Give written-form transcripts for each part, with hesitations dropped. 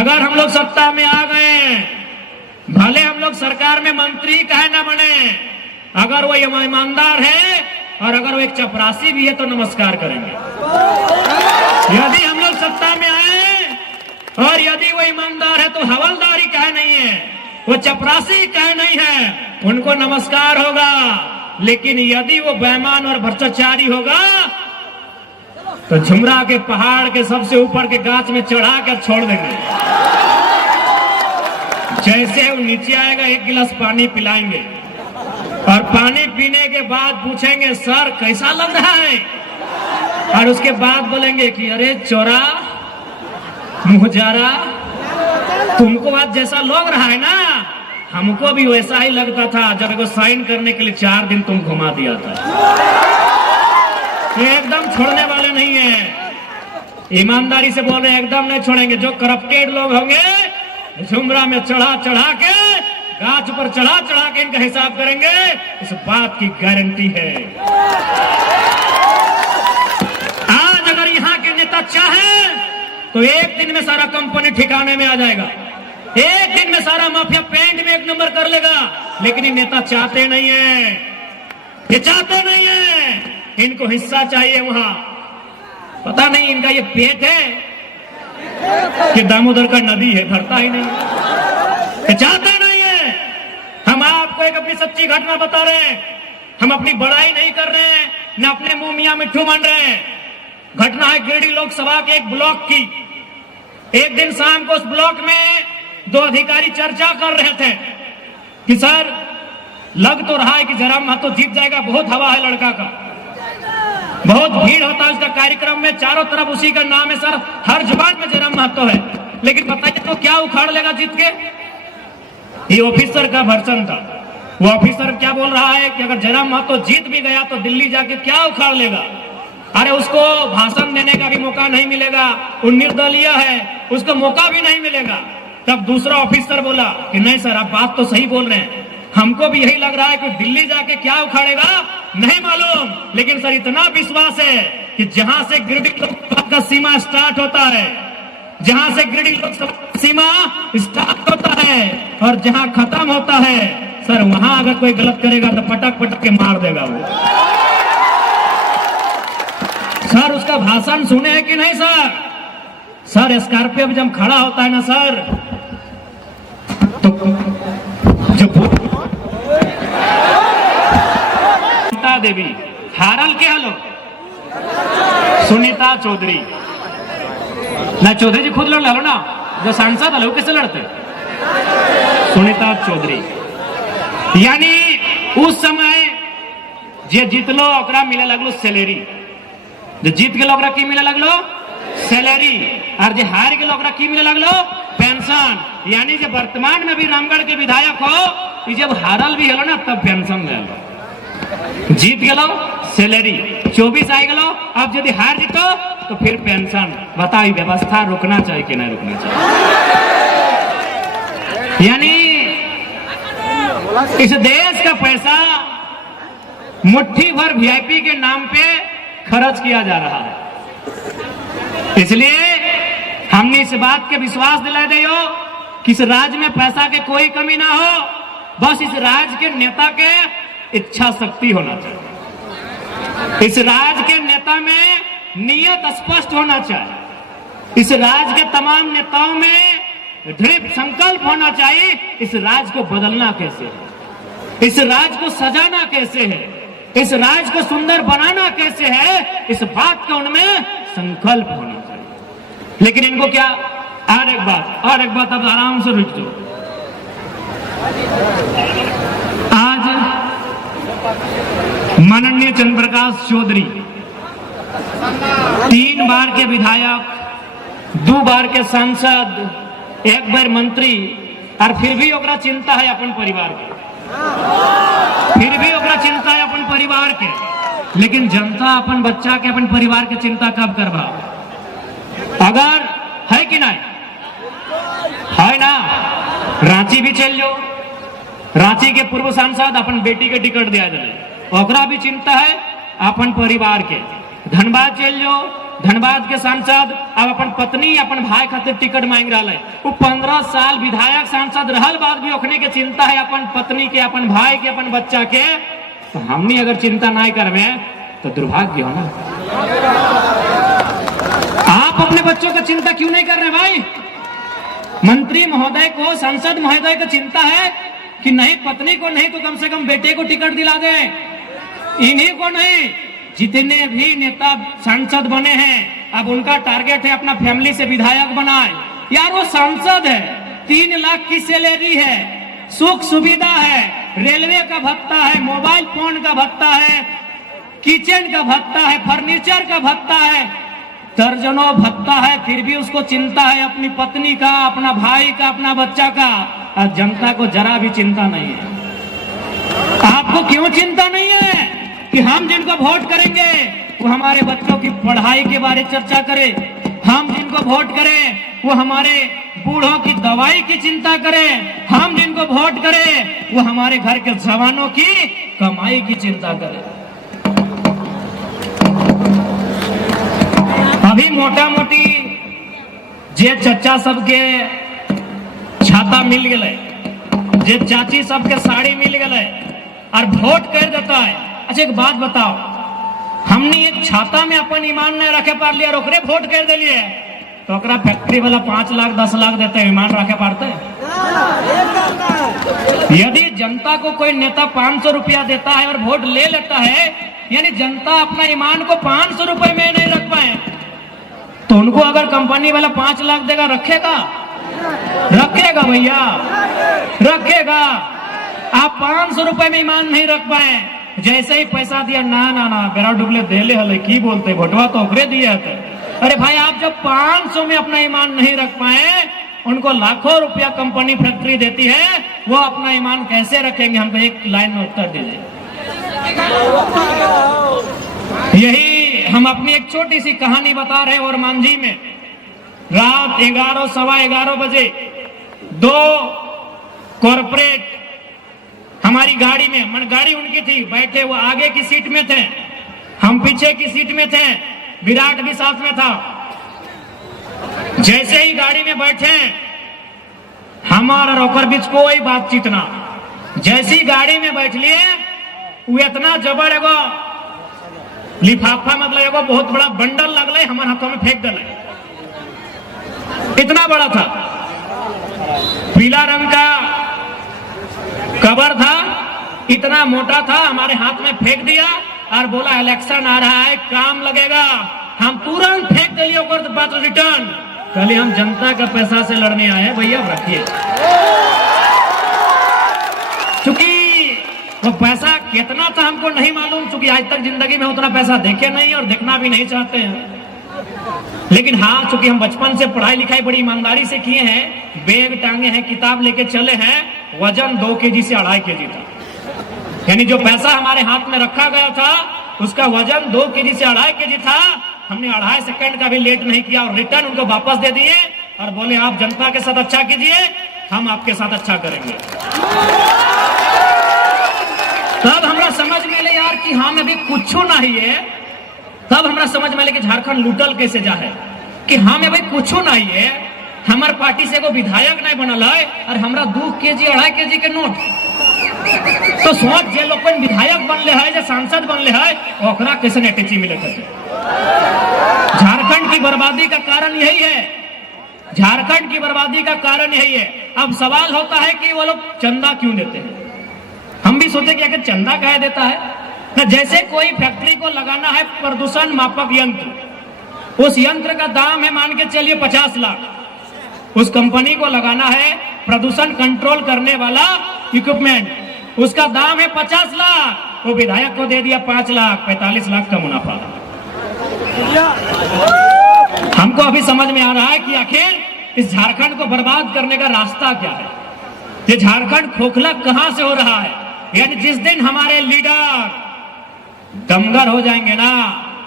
अगर हम लोग सत्ता में आ गए, भले हम लोग सरकार में मंत्री काहे ना बने, अगर वो ईमानदार है और अगर वो एक चपरासी भी है तो नमस्कार करेंगे। यदि हम लोग सत्ता में आए और यदि वो ईमानदार है तो हवलदारी काहे नहीं है, वो चपरासी काहे नहीं है, उनको नमस्कार होगा। लेकिन यदि वो बेईमान और भ्रष्टाचारी होगा तो झुमरा के पहाड़ के सबसे ऊपर के गाछ में चढ़ा कर छोड़ देंगे। जैसे वो नीचे आएगा एक गिलास पानी पिलाएंगे और पानी पीने के बाद पूछेंगे सर कैसा लग रहा है, और उसके बाद बोलेंगे कि अरे चोरा मुहजारा, तुमको आज जैसा लग रहा है ना, हमको भी वैसा ही लगता था जब को साइन करने के लिए 4 दिन तुम घुमा दिया था। एकदम छोड़ने वाले नहीं है, ईमानदारी से बोल रहे हैं, एकदम नहीं छोड़ेंगे। जो करप्टेड लोग होंगे झुमरा में चढ़ा चढ़ा के, गाछ पर चढ़ा चढ़ा के इनका हिसाब करेंगे, इस बात की गारंटी है। आज अगर यहाँ के नेता चाहे तो एक दिन में सारा कंपनी ठिकाने में आ जाएगा, एक दिन में सारा माफिया पेंट में 1 नंबर कर लेगा। लेकिन ये नेता चाहते नहीं है, ये चाहते नहीं है, इनको हिस्सा चाहिए। वहां पता नहीं इनका ये पेट है कि दामोदर का नदी है, भरता ही नहीं, ये चाहते नहीं है। हम आपको एक अपनी सच्ची घटना बता रहे हैं, हम अपनी बड़ाई नहीं कर रहे हैं, न अपने मुंह मियां मिट्ठू बन रहे हैं। घटना है गिरिडीह लोकसभा के एक ब्लॉक की। एक दिन शाम को उस ब्लॉक में 2 अधिकारी चर्चा कर रहे थे कि सर लग तो रहा है कि जयराम महतो जीत जाएगा, बहुत हवा है लड़का का, बहुत भीड़ होता है उसका कार्यक्रम में, चारों तरफ उसी का नाम है सर, हर जुबान में जयराम महतो है। लेकिन बताइए तो क्या उखाड़ लेगा जीत के? ये ऑफिसर का वर्चन था। वो ऑफिसर क्या बोल रहा है कि अगर जयराम महतो जीत भी गया तो दिल्ली जाके क्या उखाड़ लेगा। अरे उसको भाषण देने का भी मौका नहीं मिलेगा, वो निर्दलीय है, उसको मौका भी नहीं मिलेगा। तब दूसरा ऑफिसर बोला कि नहीं सर आप बात तो सही बोल रहे हैं, हमको भी यही लग रहा है कि दिल्ली जाके क्या उखाड़ेगा नहीं मालूम, लेकिन सर इतना विश्वास है कि जहां से गिरिडीह लोकसभा का सीमा स्टार्ट होता है, जहां से गिरिडीह लोकसभा सीमा स्टार्ट होता है और जहां खत्म होता है, सर वहां अगर कोई गलत करेगा तो पटक पटक के मार देगा वो। सर उसका भाषण सुने हैं कि नहीं सर? सर स्कॉर्पियो में जब खड़ा होता है ना सर, तो जो देवी हारल के हलो सुनीता चौधरी ना, चौधरी जी खुद लड़ लो ना, जो सांसद हलो कैसे लड़ते? सुनीता चौधरी। यानी उस समय जे जीतलो ओकरा मिले लगलो सैलरी, जो जीत गेलो ओकरा की मिले लगलो सैलरी, और जे हार गेलो ओकरा की मिले लगलो पेंशन। यानी जो वर्तमान में भी रामगढ़ के विधायक हो, जब हारल भी हेलो ना तब पेंशन ले लो, जीत गेलो सैलरी, 24 आ गेलो, अब यदि हार जीतो तो फिर पेंशन। बताओ व्यवस्था रोकना चाहिए कि नहीं रोकना चाहिए? यानी इस देश का पैसा मुट्ठी भर वीआईपी के नाम पे खर्च किया जा रहा है। इसलिए हमने इस बात के विश्वास दिला दियो कि इस राज्य में पैसा के कोई कमी ना हो, बस इस राज्य के नेता के इच्छा शक्ति होना चाहिए, इस राज्य के नेता में नियत स्पष्ट होना चाहिए, इस राज्य के तमाम नेताओं में दृढ़ संकल्प होना चाहिए। इस राज्य को बदलना कैसे है, इस राज्य को सजाना कैसे है, इस राज्य को सुंदर बनाना कैसे है, इस बात का उनमें संकल्प होना चाहिए। लेकिन इनको क्या, और एक बात अब आराम से रुक जाओ। आज माननीय चंद्र प्रकाश चौधरी 3 बार के विधायक, 2 बार के सांसद, 1 बार मंत्री, और फिर भी ओकरा चिंता है अपन परिवार के, फिर भी ओकरा चिंता है अपन परिवार के। लेकिन जनता अपन बच्चा के, अपन परिवार के चिंता कब करवा? अगर है कि नहीं है ना, रांची भी चल जाओ, रांची के पूर्व सांसद अपन बेटी के टिकट दिया जाए, ओकरा भी चिंता है अपन परिवार के। धनबाद चल जाओ, धनबाद के सांसद अब अपन पत्नी अपन भाई खातिर टिकट मांग रहा है। वो 15 साल विधायक सांसद रहल बाद भी ओखने के चिंता है अपन पत्नी के, अपन भाई के, अपन बच्चा के। तो हमने अगर चिंता नहीं करवे तो दुर्भाग्य हो ना। आप अपने बच्चों का चिंता क्यों नहीं कर रहे भाई? मंत्री महोदय को, सांसद महोदय को चिंता है कि नहीं पत्नी को नहीं तो कम से कम बेटे को टिकट दिला दे। इन्हीं को नहीं, जितने भी नेता सांसद बने हैं अब उनका टारगेट है अपना फैमिली से विधायक बनाए। यार वो सांसद है, 3 लाख की सैलरी है, सुख सुविधा है, रेलवे का भत्ता है, मोबाइल फोन का भत्ता है, किचन का भत्ता है, फर्नीचर का भत्ता है, दर्जनों भत्ता है, फिर भी उसको चिंता है अपनी पत्नी का, अपना भाई का, अपना बच्चा का। और जनता को जरा भी चिंता नहीं है। आपको क्यों चिंता नहीं है कि हम जिनको वोट करेंगे वो हमारे बच्चों की पढ़ाई के बारे चर्चा करें, हम जिनको वोट करें वो हमारे बूढ़ों की दवाई की चिंता करें, हम जिनको वोट करें वो हमारे घर के जवानों की कमाई की चिंता करें। अभी मोटा मोटी जे चचा सबके छाता मिल गए, जे चाची सबके साड़ी मिल गए और वोट कर देता है। अच्छा एक बात बताओ, हमने एक छाता में अपन ईमान नहीं रखे पार लिया, ओकरे वोट कर दिलिए तो ओकरा फैक्ट्री वाला 5 लाख 10 लाख देते ईमान रखे पारते। यदि जनता को कोई नेता 500 रुपया देता है और वोट ले लेता है, यानी जनता अपना ईमान को 500 रुपए में नहीं रख पाए, तो उनको अगर कंपनी वाला 5 लाख देगा रखेगा? रखेगा भैया, रखेगा। आप 500 रुपए में ईमान नहीं रख पाए, जैसे ही पैसा दिया ना ना ना बेरा डुबले देले हले की बोलते भोटवा तो ओकरे दिया थे। अरे भाई आप जब 500 में अपना ईमान नहीं रख पाए, उनको लाखों रुपया कंपनी फैक्ट्री देती है, वो अपना ईमान कैसे रखेंगे? हमको एक लाइन में उत्तर दीजिए। यही हम अपनी एक छोटी सी कहानी बता रहे और मांझी में रात 11 सवा 11 बजे 2 कॉर्पोरेट हमारी गाड़ी में, मन गाड़ी उनकी थी, बैठे वो आगे की सीट में थे, हम पीछे की सीट में थे, विराट भी साथ में था। जैसे ही गाड़ी में बैठे हमारा रोकर बीच कोई बातचीत ना, जैसी गाड़ी में बैठ लिए वो इतना जबर एगो लिफाफा मतलब एगो बहुत बड़ा बंडल लगले हमारे हाथों में फेंक दिले। इतना बड़ा था, पीला रंग का कवर था, इतना मोटा था, हमारे हाथ में फेंक दिया और बोला इलेक्शन आ रहा है काम लगेगा। हम तुरंत फेंक दिए और बात रिटर्न। कल हम जनता का पैसा से लड़ने आए भैया, रखिए। चूंकि वो पैसा कितना था हमको नहीं मालूम, चूंकि आज तक जिंदगी में उतना पैसा देखे नहीं और देखना भी नहीं चाहते हैं। लेकिन हाँ, चूंकि हम बचपन से पढ़ाई लिखाई बड़ी ईमानदारी से किए हैं, बैग टांगे हैं, किताब लेके चले हैं, वजन 2 केजी से 2.5 केजी था। यानी जो पैसा हमारे हाथ में रखा गया था उसका वजन 2 केजी से 2.5 केजी था। हमने 2.5 सेकंड का भी लेट नहीं किया और रिटर्न उनको वापस दे दिए और बोले आप जनता के साथ अच्छा कीजिए, हम आपके साथ अच्छा करेंगे। तब हमरा समझ में ले यार कि हम अभी कुछ नहीं है। तब हमरा समझ में ले कि झारखंड लूटल कैसे जा है, कि हम अभी कुछ नहीं है, हमार पार्टी से एगो विधायक नहीं बनल है और हमरा 2 केजी 2.5 केजी के नोट। तो सोच जे लोग विधायक बनले है, जे सांसद बनले है, ओकरा कैसे अटैची मिले थे। झारखंड की बर्बादी का कारण यही है, झारखंड की बर्बादी का कारण यही है। अब सवाल होता है कि वो लोग चंदा क्यों देते हैं? हम भी सोचे कि अगर चंदा कह देता है ना, जैसे कोई फैक्ट्री को लगाना है प्रदूषण मापक यंत्र, उस यंत्र का दाम है मान के चलिए 50 लाख। उस कंपनी को लगाना है प्रदूषण कंट्रोल करने वाला इक्विपमेंट, उसका दाम है 50 लाख। वो विधायक को दे दिया 5 लाख, 45 लाख का मुनाफा। हमको अभी समझ में आ रहा है कि आखिर इस झारखंड को बर्बाद करने का रास्ता क्या है। ये झारखंड खोखला कहां से हो रहा है? यानी जिस दिन हमारे लीडर दमगर हो जाएंगे ना,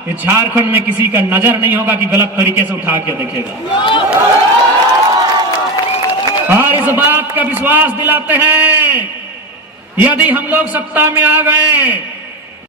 ये झारखंड में किसी का नजर नहीं होगा कि गलत तरीके से उठा के देखेगा। और इस बात का विश्वास दिलाते हैं, यदि हम लोग सत्ता में आ गए